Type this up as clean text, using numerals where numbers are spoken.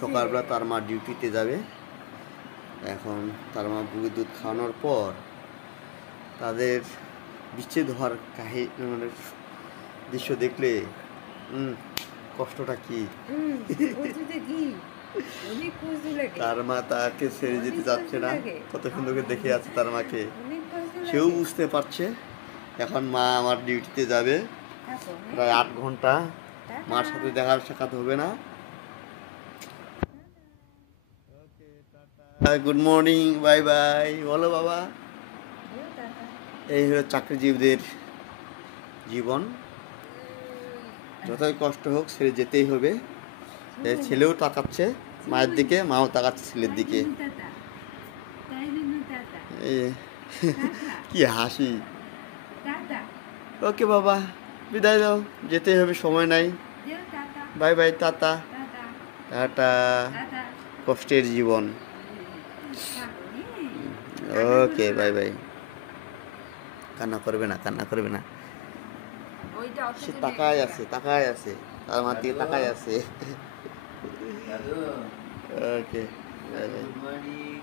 সকালবেলা তার মা ডিউটিতে যাবে। এখন তার মা বুকের দুধ খাওয়ানোর পর তাদের বিচ্ছেদ হওয়ার মানে দৃশ্য দেখলে কষ্টটা কি। তার মা তাকে ছেড়ে যেতে চাচ্ছে না, কত সুন্দর করে দেখে আছে তার মাকে, সেও বুঝতে পারছে। এখন মা আমার ডিউটিতে যাবে প্রায় 8 ঘন্টা, মার সাথে সাক্ষাৎ হবে না। গুড মর্নিং, বাই বাই বলো বাবা। এই হলো চাকরিজীবীদের জীবন, যতই কষ্ট হোক ছেড়ে যেতেই হবে। ছেলেও তাকাচ্ছে মায়ের দিকে, মাও তাকাচ্ছে ছেলের দিকে। কি হাসি। ওকে বাবা, বিদায় দাও, যেতেই হবে, সময় নাই। Bye bye, tata tata. কষ্টের জীবন। Okay bye bye. কান্না করবে না, কান্না করবে না। সে তাকায় আছে, তাকায় আছে, তার মার দিকে তাকায় আছে। Okay bye bye.